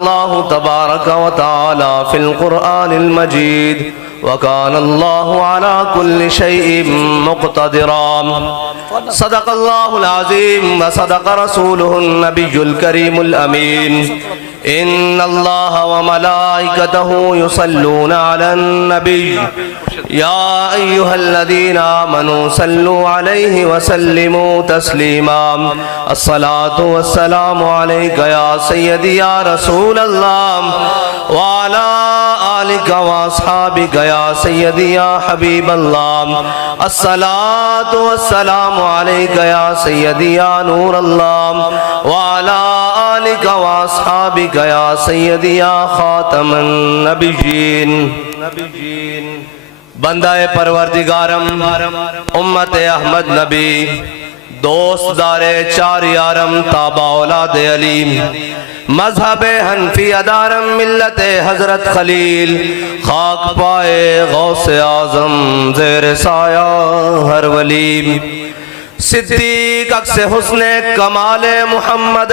الله تبارك وتعالى في القرآن المجيد وكان الله على كل شيء مقتدرا. صدق الله العظيم وصدق رسوله النبي الكريم الأمين. إن الله وملائكته يصلون على النبي يا أيها الذين آمنوا صلوا عليه وسلموا تسليما. الصلاة والسلام عليك يا سيدي يا رسول الله وعلى آلك وأصحابك يا سيدي يا حبيب الله. الصلاة والسلام عليك يا سيدي يا نور الله وعلى آلك وأصحابك يا سيدي يا خاتم النبيين. بندہ پروردگارم امت احمد نبی دوست دار چار یارم تابع اولاد علی مذہب حنفی ادارم ملت حضرت خلیل خاک پائے غوث اعظم زیر سایہ ہر ولی صدیق عکس حسن کمال محمد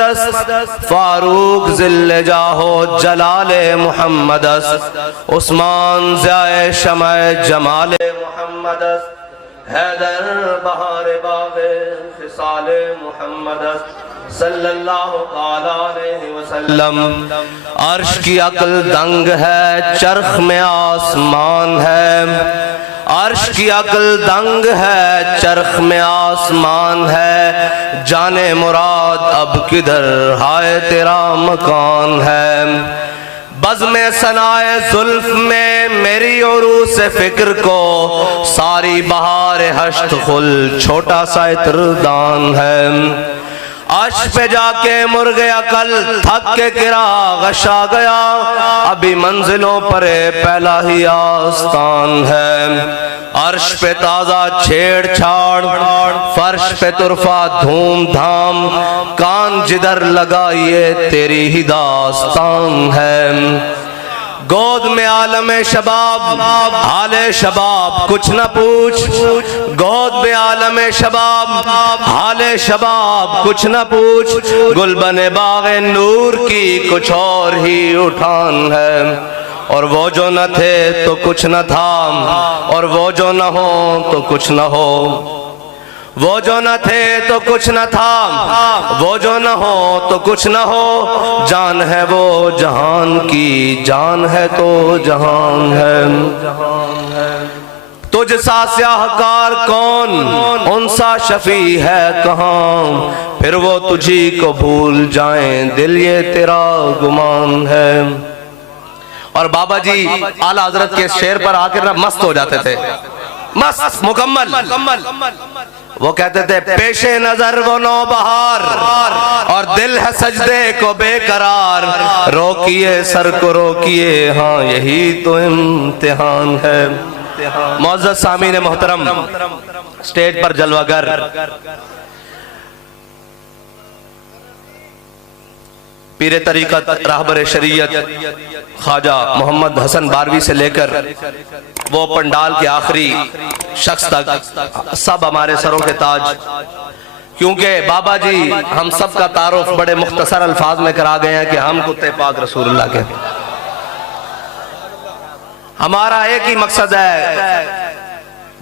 فاروق ذل جاہ جلال محمد عثمان ضیاء شمع جمال محمد حیدر بہار باغ خصال محمد صلی اللہ علیہ وسلم. عرش کی عقل دنگ ہے چرخ میں آسمان ہے. عرش کی عقل دنگ ہے چرخ میں آسمان ہے. جانے مراد اب کدھر ہائے تیرا مکان ہے. بزم ثنائے زلف میں میری عروس فکر کو ساری بہار حشت خل چھوٹا سا عطردان ہے. عرش پہ جا کے مرغ عقل تھک کے گرا غشا گیا ابھی منزلوں پر پہلا ہی آستان ہے. عرش پہ تازہ چھیڑ چھاڑ فرش پہ طرفہ دھوم دھام کان جدھر لگائیے تیری ہی داستان ہے. گود میں عالم شباب حال شباب کچھ نہ پوچھ. گود میں عالم شباب حال شباب کچھ نہ پوچھ. گلبن باغ نور کی کچھ اور ہی اٹھان ہے. اور وہ جو نہ تھے تو کچھ نہ تھا اور وہ جو نہ ہو تو کچھ نہ ہو. وہ جو نہ تھے تو کچھ نہ تھا وہ جو نہ ہو تو کچھ نہ ہو. جان ہے وہ جہان کی جان ہے تو جہان ہے. تجھ سا سیاہ کار کون ان سا شفیع ہے کہاں پھر وہ تجھی کو بھول جائیں دل یہ تیرا گمان ہے. اور بابا جی اعلیٰ حضرت کے شعر پر آ کر مست ہو جاتے تھے. مست مکمل. وہ کہتے تھے پیش نظر وہ نو بہار اور دل ہے سجدے کو بے قرار. روکیے سر کو روکیے ہاں یہی تو امتحان ہے. معزز سامعین محترم سٹیج پر جلوہ گر پیر طریقت راہبر شریعت خواجہ محمد حسن باروی سے لے کر وہ پنڈال کے آخری شخص تک سب ہمارے سروں کے تاج. کیونکہ بابا جی ہم سب کا تعارف بڑے مختصر الفاظ میں کرا گئے ہیں کہ ہم کتے پاک رسول اللہ کے. ہمارا ایک ہی مقصد ہے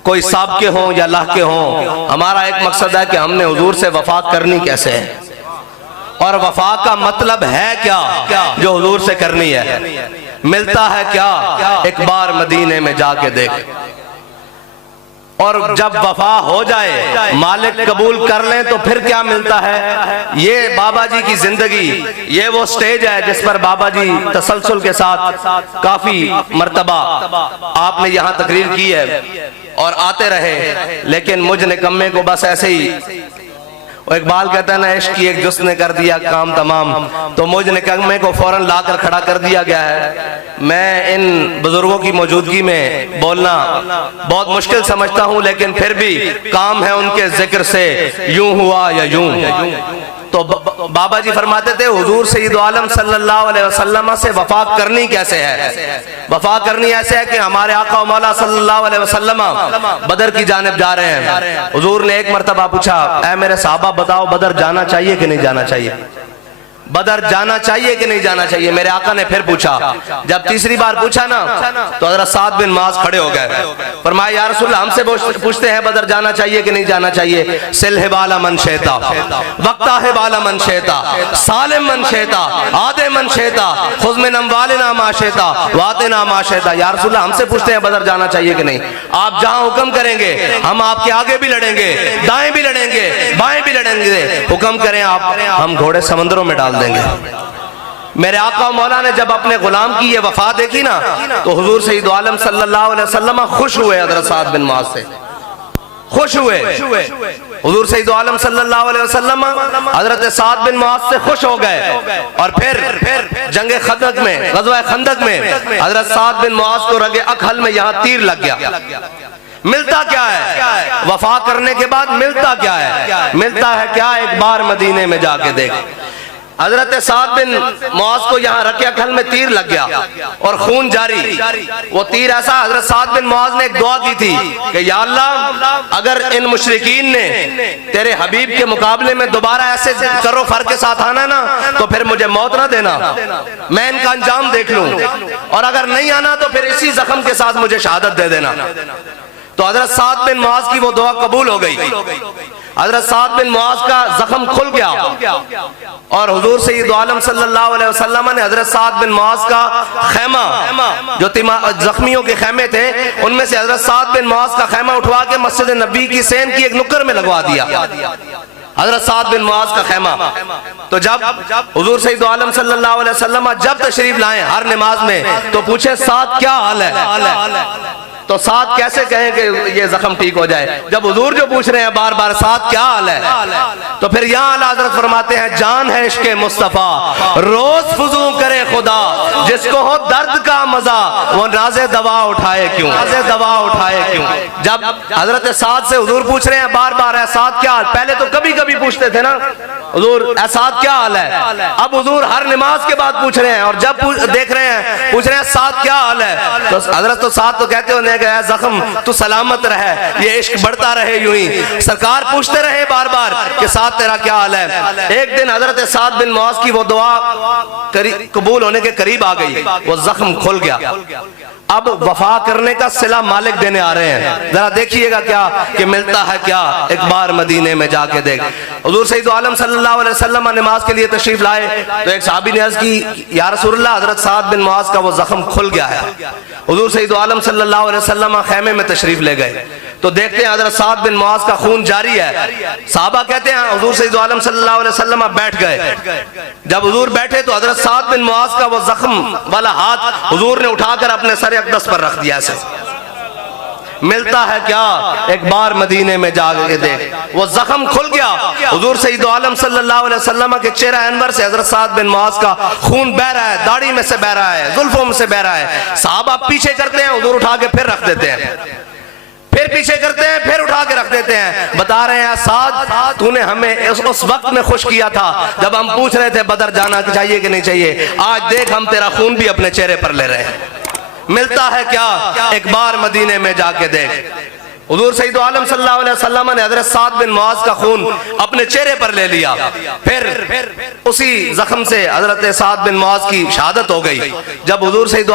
کوئی سابقے ہوں یا لاحقے ہوں. ہمارا ایک مقصد ہے کہ ہم نے حضور سے وفا کرنی کیسے ہے اور وفا کا مطلب ہے کیا جو حضور سے کرنی ہے. ملتا ہے کیا ایک بار مدینے میں جا کے دیکھ. اور جب وفا ہو جائے مالک قبول کر لیں تو پھر کیا ملتا ہے. یہ بابا جی کی زندگی یہ وہ سٹیج ہے جس پر بابا جی تسلسل کے ساتھ کافی مرتبہ آپ نے یہاں تقریر کی ہے اور آتے رہے. لیکن مجھ نکمے کو بس ایسے ہی اقبال کہتا ہے نا عشق کی ایک جس نے کر دیا کام تمام. تو مجھ نکمے کو فوراً لا کر کھڑا کر دیا گیا ہے. میں ان بزرگوں کی موجودگی میں بولنا بہت مشکل سمجھتا ہوں لیکن پھر بھی کام ہے ان کے ذکر سے یوں ہوا یا یوں. تو بابا جی فرماتے تھے حضور سید عالم صلی اللہ علیہ وسلم سے وفا کرنی کیسے ہے. وفا کرنی ایسے ہے کہ ہمارے آقا و مولا صلی اللہ علیہ وسلم بدر کی جانب جا رہے ہیں. حضور نے ایک مرتبہ پوچھا اے میرے صحابہ بتاؤ بدر جانا چاہیے کہ نہیں جانا چاہیے. بدر جانا چاہیے کہ نہیں جانا چاہیے؟ میرے آقا نے پھر پوچھا، جب تیسری بار پوچھا نا تو حضرت سعد بن معاذ کھڑے ہو گئے، فرمایا یا رسول اللہ ہم سے پوچھتے ہیں بدر جانا چاہیے کہ نہیں جانا چاہیے؟ سل حبال من شئتا وقتا حبال من شئتا سالم من شئتا عاد من شئتا خذ من اموالنا ما شئتا واتنا ما شئتا۔ یا رسول اللہ ہم سے پوچھتے ہیں بدر جانا چاہیے کہ نہیں؟ آپ جہاں حکم کریں گے ہم آپ کے آگے بھی لڑیں گے، دائیں بھی لڑیں گے، بائیں بھی لڑیں گے، حکم کریں آپ ہم گھوڑے سمندروں میں ڈال دیں گے۔ میرے آقا و مولا نے جب اپنے غلام کی یہ وفا دیکھی نا تو حضور سید عالم صلی اللہ علیہ وسلم خوش ہوئے، حضرت سعد بن معاذ سے خوش ہوئے۔ حضور سید عالم صلی اللہ علیہ وسلم حضرت سعد بن معاذ سے خوش ہو گئے، اور پھر جنگ خندق میں، غزوہ خندق میں حضرت سعد بن معاذ کو رگ اکحل میں یہاں تیر لگ گیا۔ ملتا کیا ہے وفا کرنے کے بعد؟ ملتا کیا ہے؟ ملتا ہے کیا؟ ایک بار مدینے میں جا کے دیکھ۔ حضرت سعد بن معاذ کو یہاں رگ اکحل میں تیر لگ گیا اور خون جاری۔ وہ تیر ایسا، حضرت سعد بن معاذ نے ایک دعا کی تھی کہ یا اللہ اگر ان مشرکین نے تیرے حبیب کے مقابلے میں دوبارہ ایسے کرو فر کے ساتھ آنا نا تو پھر مجھے موت نہ دینا، میں ان کا انجام دیکھ لوں، اور اگر نہیں آنا تو پھر اسی زخم کے ساتھ مجھے شہادت دے دینا۔ تو حضرت سعد بن معاذ کی وہ دعا قبول ہو گئی۔ حضرت سعد بن معاذ کا زخم کھل گیا، اور حضور سید عالم صلی اللہ علیہ وسلم نے حضرت سعد بن معاذ کا خیمہ، جو زخمیوں کے خیمے تھے ان میں سے حضرت سعد بن معاذ کا خیمہ اٹھوا کے مسجد نبی کی سین کی ایک نکر میں لگوا دیا، حضرت سعد بن معاذ کا خیمہ۔ تو جب حضور سید عالم صلی اللہ علیہ وسلم جب تشریف لائیں ہر نماز میں تو پوچھیں سعد کیا حال ہے؟ تو سعد کیسے کہیں کہ یہ زخم ٹھیک ہو جائے جب حضور جو پوچھ رہے ہیں بار بار سعد کیا حال ہے؟ تو پھر یہاں اعلیٰ حضرت فرماتے ہیں جان ہے عشق مصطفیٰ روز فضو کرے خدا، جس کو ہو درد کا مزہ وہ ناز دوا اٹھائے کیوں، ناز دوا اٹھائے کیوں۔ جب حضرت سعد سے حضور پوچھ رہے ہیں بار بار اے سعد کیا حال، پہلے تو کبھی کبھی پوچھتے تھے نا حضور اے سعد کیا حال ہے، اب حضور ہر نماز کے بعد پوچھ رہے ہیں، اور جب دیکھ رہے ہیں پوچھ رہے ہیں سعد کیا حال ہے، تو حضرت تو سعد تو کہتے ہونے کہ اے زخم تو سلامت رہے، یہ عشق بڑھتا رہے یوں ہی۔ سرکار پوچھتے رہے بار بار کہ سعد تیرا کیا حال ہے۔ ایک دن حضرت سعد بن معاذ کی وہ دعا قبول ہونے کے قریب آ گئی، وہ زخم کھل گیا۔ اب وفا کرنے کا صلہ مالک دینے آ رہے ہیں، ذرا دیکھیے گا کیا کہ ملتا ہے کیا، ایک بار مدینے میں جا کے دیکھ۔ حضور سید عالم صلی اللہ علیہ وسلم نماز کے لیے تشریف لائے تو ایک صحابی نے عرض کی یا رسول اللہ حضرت سعد بن معاذ کا وہ زخم کھل گیا ہے۔ حضور سید عالم صلی اللہ علیہ وسلم خیمے میں تشریف لے گئے تو دیکھتے ہیں حضرت سعد بن معاذ کا خون جاری ہے۔ صحابہ کہتے ہیں حضور سید عالم صلی اللہ علیہ وسلم بیٹھ گئے، جب حضور بیٹھے تو حضرت سعد بن معاذ کا وہ زخم والا ہاتھ حضور نے اٹھا کر اپنے سر اقدس پر رکھ دیا ایسے۔ ملتا ہے کیا، ایک بار مدینے میں جا کے دیکھ، وہ زخم کھل گیا۔ حضور سید عالم صلی اللہ علیہ وسلم کے چہرہ انور سے حضرت سعد بن معاذ کا خون بہ رہا ہے، داڑھی میں سے بہ رہا ہے، زلفوں میں سے بہ رہا ہے۔ صحابہ پیچھے کرتے ہیں، حضور اٹھا کے پھر رکھ دیتے ہیں، پھر پیچھے کرتے ہیں، پھر اٹھا کے رکھ دیتے ہیں۔ بتا رہے ہیں سعد تو نے ہمیں اس وقت میں خوش کیا تھا جب ہم پوچھ رہے تھے بدر جانا چاہیے کہ نہیں چاہیے، آج دیکھ ہم تیرا خون بھی اپنے چہرے پر لے رہے ہیں۔ ملتا ہے کیا، ایک بار مدینے میں جا کے دیکھ۔ حضور سید عالم صلی اللہ علیہ وسلم نے حضرت سعد بن معاذ کا خون اپنے چہرے پر لے لیا، پھر اسی زخم سے حضرت سعد بن معاذ کی شہادت ہو گئی۔ جب حضور سید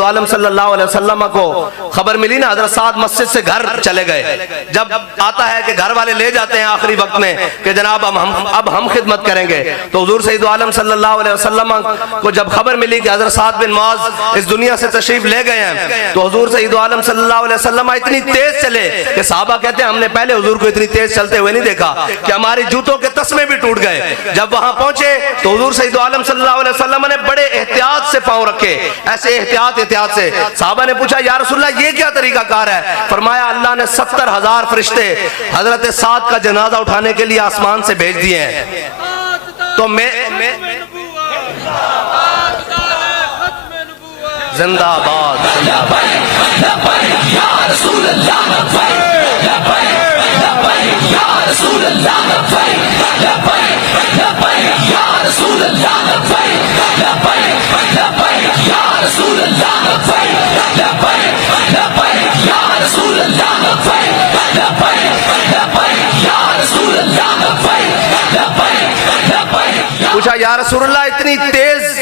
عالم صلی اللہ علیہ وسلم کو خبر ملی نا حضرت سعد مسجد سے گھر چلے گئے، جب آتا ہے کہ گھر والے لے جاتے ہیں آخری وقت میں کہ جناب اب ہم خدمت کریں گے، تو حضور سید عالم صلی اللہ علیہ وسلم کو جب خبر ملی کہ حضرت سعد بن معاذ اس دنیا سے تشریف لے گئے ہیں تو حضور سید عالم صلی اللہ علیہ وسلم اتنی تیز چلے کہ صحابہ کہتے ہیں ہم نے پہلے حضور کو اتنی تیز چلتے ہوئے نہیں دیکھا کہ ہماری جوتوں کے تسمے بھی ٹوٹ گئے۔ جب وہاں پہنچے تو حضور سید عالم صلی اللہ علیہ وسلم نے بڑے احتیاط سے پاؤں رکھے، ایسے احتیاط سے۔ صحابہ نے پوچھا یا رسول اللہ یہ کیا طریقہ کار ہے؟ فرمایا اللہ نے 70,000 فرشتے حضرت سعد کا جنازہ اٹھانے کے لیے آسمان سے بھیج دیے ہیں، تو میں زندہ باد یا رسول اللہ یا رسول اللہ یا رسول اللہ یا رسول اللہ پوچھا یا رسول اللہ اتنی تیز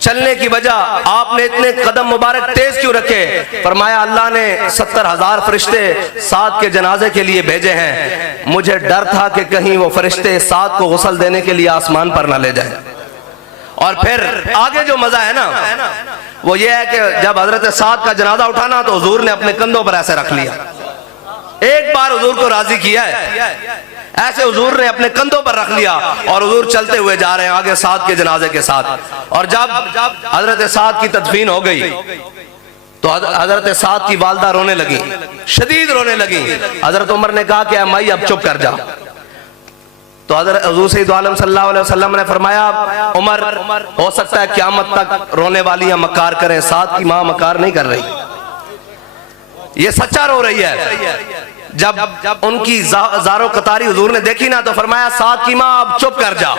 چلنے کی وجہ آپ نے اتنے قدم مبارک تیز کیوں رکھے؟ فرمایا اللہ نے 70,000 فرشتے سعد کے جنازے کے لیے بھیجے ہیں، مجھے ڈر تھا کہ کہیں وہ فرشتے سعد کو غسل دینے کے لیے آسمان پر نہ لے جائیں۔ اور پھر آگے جو مزہ ہے نا وہ یہ ہے کہ جب حضرت سعد کا جنازہ اٹھانا تو حضور نے اپنے کندھوں پر ایسے رکھ لیا، ایک بار حضور کو راضی کیا ہے، ایسے حضور نے اپنے کندھوں پر رکھ لیا اور حضور چلتے ہوئے جا رہے ہیں آگے سعد کے جنازے کے ساتھ۔ اور جب حضرت سعد کی تدفین ہو گئی تو حضرت سعد کی والدہ رونے لگی، شدید رونے لگی۔ حضرت عمر نے کہا کہ اے مائی اب چپ کر جا۔ تو حضرت حضور سید عالم صلی اللہ علیہ وسلم نے فرمایا عمر ہو سکتا ہے قیامت تک رونے والیاں مکار کریں، سعد کی ماں مکار نہیں کر رہی، یہ سچا رو رہی ہے۔ جب ان کی زارو قطاری حضور نے دیکھی نا تو فرمایا سعد کی ماں اب چپ کر جا،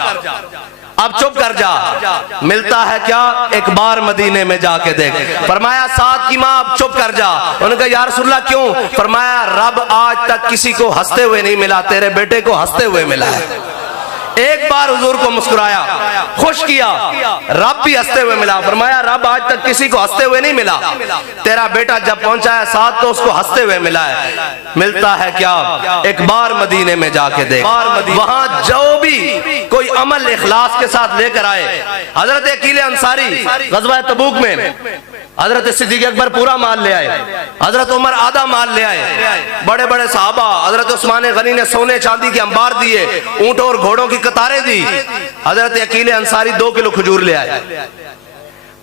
اب چپ کر جا، ملتا ہے کیا ایک بار مدینے میں جا کے دیکھ۔ فرمایا سعد کی ماں اب چپ کر جا۔ انہوں نے کہا یا رسول اللہ کیوں؟ فرمایا رب آج تک کسی کو ہنستے ہوئے نہیں ملا، تیرے بیٹے کو ہنستے ہوئے ملا ہے۔ ایک بار حضور کو مسکرایا، خوش کیا، رب بھی ہنستے ہوئے ملا۔ فرمایا رب آج تک کسی کو ہنستے ہوئے نہیں ملا، تیرا بیٹا جب پہنچا ہے ساتھ تو اس کو ہنستے ہوئے ملا ہے۔ ملتا ہے کیا ایک بار مدینے میں جا کے دیکھ، وہاں جو بھی کوئی عمل اخلاص کے ساتھ لے کر آئے۔ حضرت عقیل انصاری غزوہ تبوک میں حضرت صدیق اکبر پورا مال لے آئے، حضرت عمر آدھا مال لے آئے، بڑے بڑے صحابہ حضرت عثمان غنی نے سونے چاندی کے انبار دیے، اونٹوں اور گھوڑوں کی قطاریں دی، حضرت عقیل انصاری 2 کلو کھجور لے آئے۔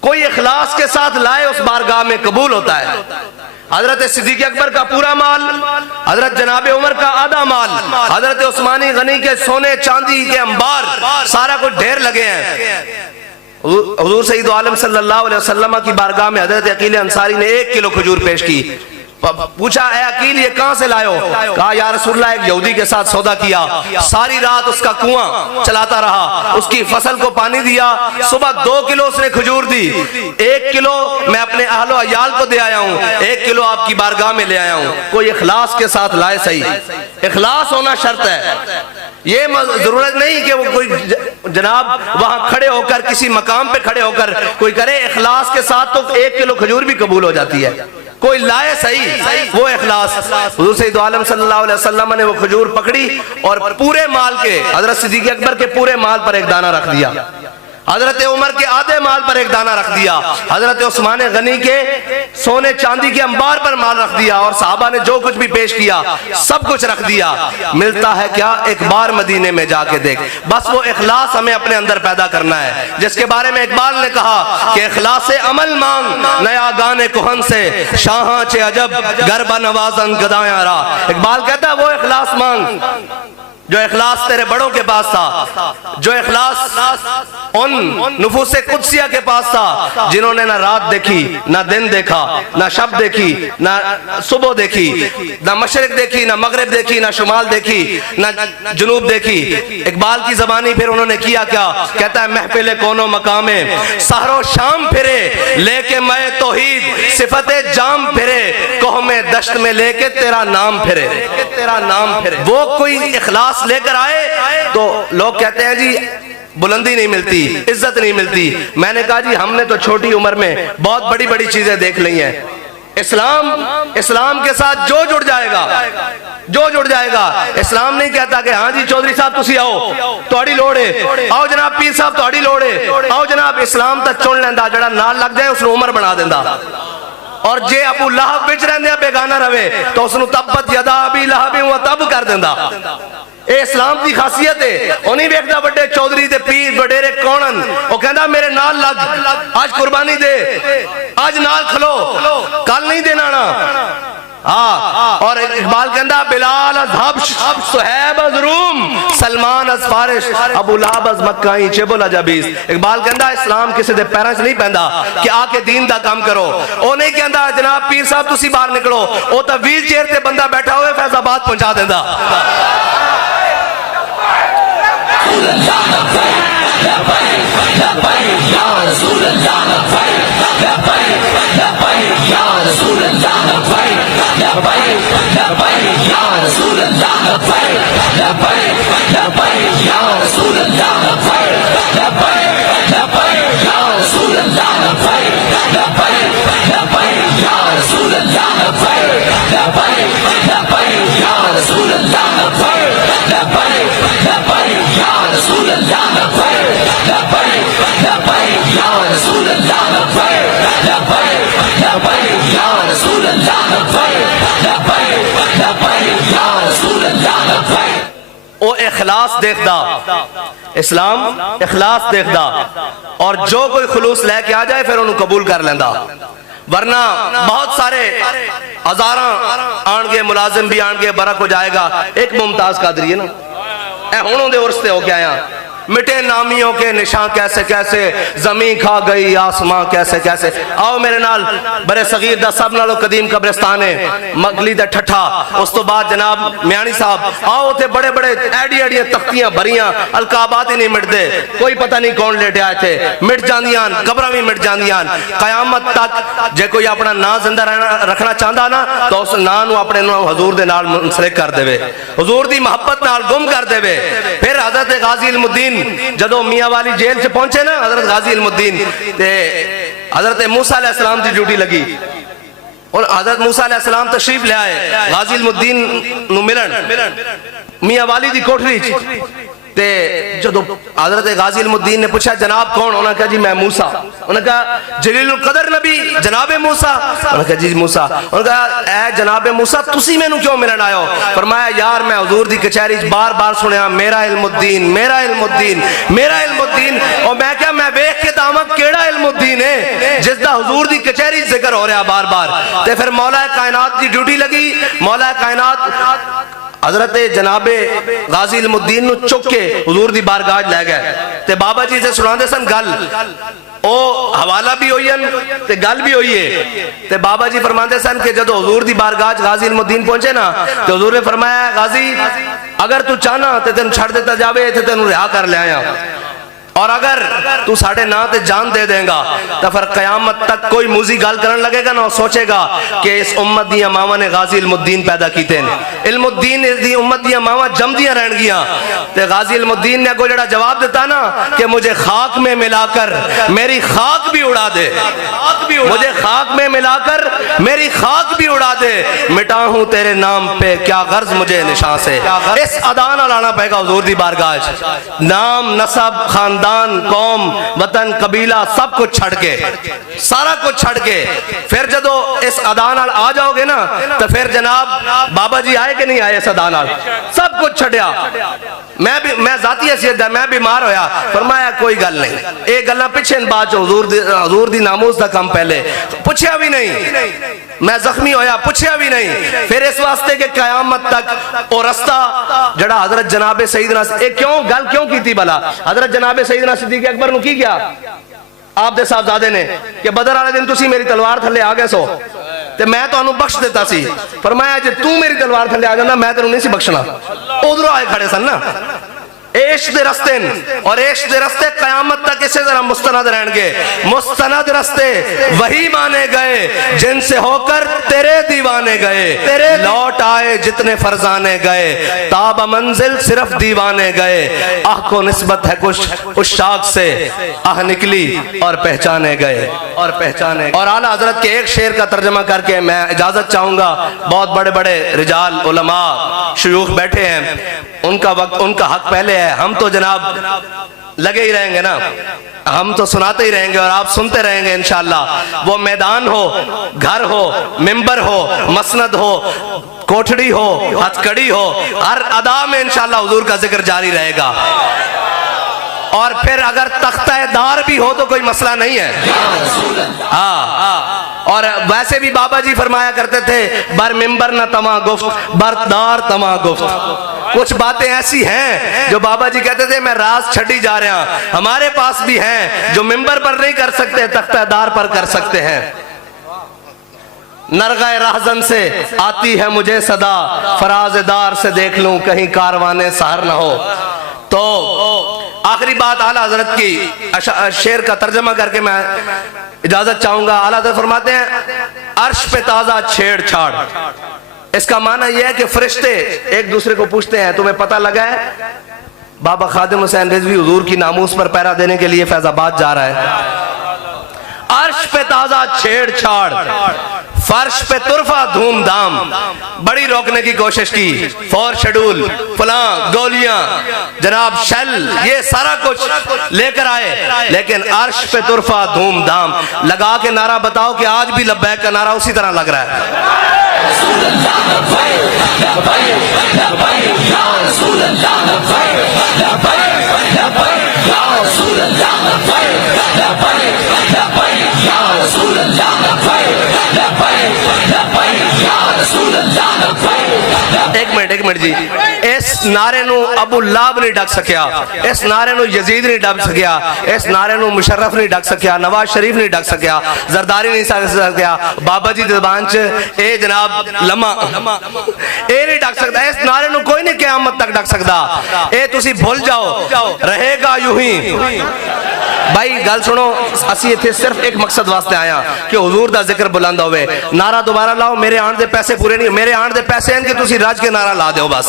کوئی اخلاص کے ساتھ لائے اس بارگاہ میں قبول ہوتا ہے۔ حضرت صدیق اکبر کا پورا مال، حضرت جناب عمر کا آدھا مال، حضرت عثمان غنی کے سونے چاندی کے انبار، سارا کچھ ڈھیر لگے ہیں۔ حضور سید عالم صلی اللہ علیہ وسلم کی بارگاہ میں حضرت عقیل انصاری نے 1 کلو کھجور پیش کی۔ پوچھا اے عقیل یہ کہاں سے لائے ہو؟ کہا یا رسول اللہ ایک یہودی کے ساتھ سودا کیا، ساری رات اس کا کنواں چلاتا رہا، اس کی فصل کو پانی دیا، صبح 2 کلو اس نے کھجور دی، 1 کلو میں اپنے اہل و عیال کو دے آیا ہوں، 1 کلو آپ کی بارگاہ میں لے آیا ہوں۔ کوئی اخلاص کے ساتھ لائے، صحیح اخلاص ہونا شرط ہے۔ یہ ضرورت نہیں کہ وہ کوئی جناب وہاں کھڑے ہو کر کسی مقام پہ کھڑے ہو کر کوئی کرے، اخلاص کے ساتھ تو 1 کلو کھجور بھی قبول ہو جاتی ہے۔ کوئی لائے صحیح وہ اخلاص۔ حضور سید عالم صلی اللہ علیہ وسلم نے وہ کھجور پکڑی اور پورے مال کے، حضرت صدیق اکبر کے پورے مال پر 1 دانہ رکھ دیا، حضرت عمر کے آدھے مال پر 1 دانہ رکھ دیا، حضرت عثمان غنی کے سونے چاندی کے انبار پر مال رکھ دیا، اور صحابہ نے جو کچھ بھی پیش کیا سب کچھ رکھ دیا۔ ملتا ہے کیا ایک بار مدینے میں جا کے دیکھ۔ بس وہ اخلاص ہمیں اپنے اندر پیدا کرنا ہے، جس کے بارے میں اقبال نے کہا کہ اخلاص عمل مانگ نیا گانے کہن سے، شاہاں چے عجب گربہ نوازن گدایاں را۔ اقبال کہتا ہے وہ اخلاص مانگ جو اخلاص تیرے بڑوں کے پاس تھا، جو اخلاص ان نفوس قدسیہ کے پاس تھا جنہوں نے نہ رات دیکھی، نہ دن دیکھا، نہ شب دیکھی، نہ صبح دیکھی، نہ مشرق دیکھی، نہ مغرب دیکھی، نہ شمال دیکھی، نہ جنوب دیکھی۔ اقبال کی زبانی پھر انہوں نے کیا کیا؟ کہتا ہے محفل کونو مقامے سحر و شام پھرے، لے کے میں توحید صفت جام پھرے، کوہ میں دشت میں لے کے تیرا نام پھرے، تیرا نام پھرے۔ وہ کوئی اخلاص لے کر آئے تو لوگ کہتے ہیں جی بلندی نہیں ملتی، عزت نہیں ملتی۔ میں نے کہا جی ہم نے تو چھوٹی عمر میں بہت بڑی بڑی چیزیں دیکھ لی ہیں۔ اسلام کے ساتھ جو جڑ جائے گا، اسلام نہیں کہتا کہ ہاں جی چودھری صاحب تسی آؤ تہاڈی لوڑ ہے، آؤ جناب پیر صاحب تہاڈی لوڑ ہے، آؤ جناب اسلام تک چن لیندا، جڑا نال لگ جائے اس نو عمر بنا دیندا۔ اور جے ابو لہب وچ رہندے بیگانہ رہے تو اس نو تبت یدا ابی لہب و تب کر دیندا۔ اے اسلام دی خاصیت ہے۔ وہ نہیں ویکھدا بڑے چودھری تے پیر وڈیرے کونن، وہ کہندا میرے نال لگ، آج قربانی دے، آج نال کھلو، کل نہیں دینا نا۔ اور اقبال کہندا بلال از حبش، صہیب از روم، سلمان از فارس، ابو لہب از مکہ چبل اجابیس۔ اقبال کہندا اسلام کسی دے پیراں وچ نہیں پیندا کہ آ کے دین دا کام کرو۔ او نہیں کہندا جناب پیر صاحب تسی باہر نکلو، او تا ویل چیئر تے بندہ بیٹھا ہوئے فیض آباد پہنچا دیندا۔ یا رسول اللہ رسول اللہ لبیک لبیک لبیک یا رسول اللہ لبیک لبیک لبیک یا رسول اللہ لبیک۔ او اخلاص دیکھدا، اسلام اخلاص دیکھدا، اور جو کوئی خلوص لے کے آ جائے پھر انہوں قبول کر لیندا، ورنہ بہت سارے ہزاراں آنگے، ملازم بھی آنگے، برک ہو جائے گا۔ ایک ممتاز قادری ہے نا، اے ہونوں دے ورستے ہو کے آیا، مٹے نامیوں کے نشان کیسے کیسے، زمین کھا گئی آسمان کیسے کیسے۔ آؤ میرے نال، برے صغیر دا سب نالو قدیم قبرستان ہے، مگلی دا ٹھٹھا، اس تو بعد جناب میانی صاحب، آؤ تھے بڑے بڑے ایڈی ایڈی تختیاں بھریاں، القابات ہی نہیں مٹ دے، کوئی پتہ نہیں کون لیٹے آئے تھے، مٹ جاندیان، قبرہ بھی مٹ جاندیان۔ قیامت تک جے کوئی اپنا نا زندہ رکھنا چاہتا نا تو اس نا نو اپنے نو حضور دے نال منسلک کر دے، حضور دی محبت نال گم کر دے۔ پھر حضرت غازی علم الدین جدو میاں والی جیل سے پہنچے نا، حضرت غازی علم الدین تے حضرت موسیٰ علیہ السلام دی ڈیوٹی لگی، اور حضرت موسیٰ علیہ السلام تشریف لے آئے غازی علم الدین نو ملن میاں والی دی کوٹھری تے جدو حضرت غازی علم الدین نے پوچھا جناب کون؟ انہوں نے کہا جی میں موسیٰ۔ انہوں نے کہا جلیل القدر نبی جناب موسیٰ؟ انہوں نے کہا جی موسیٰ۔ انہوں نے کہا اے جناب موسیٰ تسی میں نو کیوں ملن آئے ہو؟ فرمایا یار میں حضور دی کچہری بار بار سنیا میرا علم الدین میرا علم الدین میرا علم الدین، اور میں کیا میں بیخ کے دامت کیڑا علم الدین ہے جس دا حضور دی کچہری ذکر ہو رہا بار بار۔ تے پھر مولا کائنات دی ڈیوٹی لگی، مولا کائنات حضرت جناب غازی علم الدین نو چک کے حضور دی بارگاہ لے گئے تے بابا جی سے سناندے سن گل، او حوالہ بھی ہوئی ہے تے گل بھی ہوئی ہے تے بابا جی فرماندے سن کہ جدو حضور دی بارگاہ غازی علم الدین پہنچے نا تے حضور نے فرمایا غازی اگر تو چاہنا تے تین چھڑ دیتا جاوے تے تین رہا کر لے آیا، اور اگر تو ساڑھے نا تے جان دے دیں گا تو پھر قیامت تک کوئی موزی گال کرن لگے گا نا سوچے گا کہ اس امت دیا ماما نے غازی علم الدین پیدا کیتے ہیں، علم الدین دی امت دیا ماما جم دیا رہن گیا۔ تے غازی علم الدین نے کوئی جڑا جواب دیتا نا کہ مجھے خاک میں ملا کر میری خاک بھی اڑا دے، مجھے خاک میں ملا کر میری خاک بھی اڑا دے، مٹا ہوں تیرے نام پہ کیا غرض مجھے نشان سے۔ اس ادانا لانا پہے گا حضور دی بارگاہ، نام نسب خاندان قوم وطن قبیلہ سب کچھ چھڑ کے، سارا کچھ چھڑ کے پھر جدو اس ادانال آ جاؤ گے نا تو پھر جناب بابا جی آئے کہ نہیں آئے اس ادانال، سب کچھ چھڑیا۔ میں ذاتی حیثیت میں بیمار ہویا، فرمایا کوئی گل نہیں، ایک گلنا پیچھے ان بات حضور دی ناموز دا کم پہلے پوچھیا بھی نہیں، میں زخمی ہویا پوچھیا بھی نہیں، پھر اس واسطے کہ قیامت تک اور رستہ جڑا حضرت جناب سیدنا ایک کیوں گل کیوں کی تھی بلا حضرت جناب سیدنا صدیق اکبر نو کی کیا آپ دے صاحبزادے نے کہ بدر والے دن تسی میری تلوار تھلے آ گئے سو تے میں تو انہوں بخش دیتا سی، فرمایا جے تو میری تلوار تھلے آ جانا میں تو نہیں سی بخشنا، ادھر آئے کھڑے سن نا۔ عشق دے رستے اور عشق دے رستے قیامت تک اسے ذرا مستند رہن گے، مستند رستے وہی مانے گئے جن سے ہو کر تیرے دیوانے گئے، لوٹ آئے جتنے فرزانے گئے، تاب منزل صرف دیوانے گئے، آہ کو نسبت ہے کچھ اس شاک سے، آہ نکلی اور پہچانے گئے اور پہچانے گئے۔ اور اعلیٰ حضرت کے ایک شعر کا ترجمہ کر کے میں اجازت چاہوں گا، بہت بڑے بڑے رجال علماء شیوخ بیٹھے ہیں، ان کا وقت ان کا حق پہلے ہے، ہم تو جناب لگے ہی رہیں گے نا، ہم تو سناتے ہی رہیں گے اور آپ سنتے رہیں گے انشاءاللہ۔ وہ میدان ہو، گھر ہو، ممبر ہو، مسند ہو، کوٹھڑی ہو، ہتھ کڑی ہو، ہر ادا میں انشاءاللہ حضور کا ذکر جاری رہے گا۔ اور پھر اگر تختہ دار بھی ہو تو کوئی مسئلہ نہیں ہے، اور ویسے بھی بابا جی فرمایا کرتے تھے بر ممبر نہ تما گفت بر دار تما گفت۔ کچھ باتیں ایسی ہیں جو بابا جی کہتے تھے میں راز چھڑی جا رہے ہیں، ہمارے پاس بھی ہیں جو ممبر پر نہیں کر سکتے تختہ دار پر کر سکتے ہیں۔ نرغہ رہزن سے آتی ہے مجھے صدا، فراز دار سے دیکھ لوں کہیں کاروانے سہر نہ ہو۔ تو آخری بات اعلیٰ حضرت کی شعر کا ترجمہ کر کے میں اجازت چاہوں گا۔ اعلیٰ حضرت فرماتے ہیں عرش پہ تازہ چھیڑ چھاڑ، اس کا معنی یہ ہے کہ فرشتے ایک دوسرے کو پوچھتے ہیں تمہیں پتہ لگا ہے بابا خادم حسین رضوی حضور کی ناموس پر پہرا دینے کے لیے فیض آباد جا رہا ہے۔ عرش پہ تازہ چھیڑ چھاڑ، فرش پہ ترفع دھوم دھام، بڑی روکنے کی کوشش کی، فور شیڈول، فلاں گولیاں، جناب شل، یہ سارا کچھ لے کر آئے، لیکن عرش پہ ترفع دھوم دھام لگا کے نعرہ بتاؤ کہ آج بھی لبیک کا نعرہ اسی طرح لگ رہا ہے۔ ایک منٹ جی، اس نعرے نو ابو لہب نہیں ڈک سکیا، اس نعرے نو یزید نہیں ڈک سکیا، اس نعرے نو مشرف نہیں ڈک سکیا، نواز شریف نہیں ڈک سکیا، زرداری نہیں سکیا، بابا جی زبان چ اے جناب لمحہ اے نہیں ڈک سکتا، اس نعرے نو کوئی نہیں قیامت تک ڈک سکتا، اے تسی بھول جاؤ، رہے گا یوں ہی۔ بھائی گل سنو، اسی اتھے صرف ایک مقصد واسطے آیا کہ حضور دا ذکر بلند ہوئے، نعرہ دوبارہ لاؤ، میرے آن دے پیسے پورے نہیں، میرے آن دے پیسے ہیں کہ تسی راج کے نعرہ لا دیو بس۔